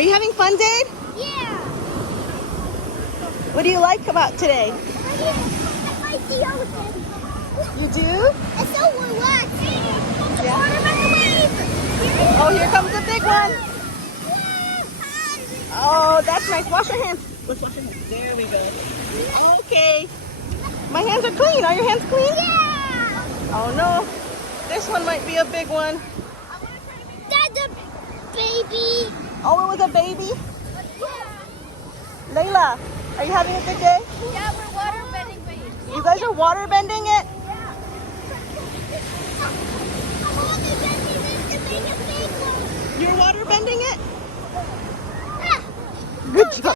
Are you having fun, Dade? Yeah. What do you like about today? I like the ocean. You do? It's so relaxing. Yeah. Water by the waves. Oh, here comes the big one. Yeah. Oh, that's nice. Wash your hands. Let's wash your hands. There we go. Okay. My hands are clean. Are your hands clean? Yeah. Oh, no. This one might be a big one. That's a baby. Oh, it was a baby? Yeah. Layla, are you having a good day? Yeah, we're water bending waves. You guys are water bending it? Yeah. I'm only bending this to make a big one. You're water bending it? Ah. Good job.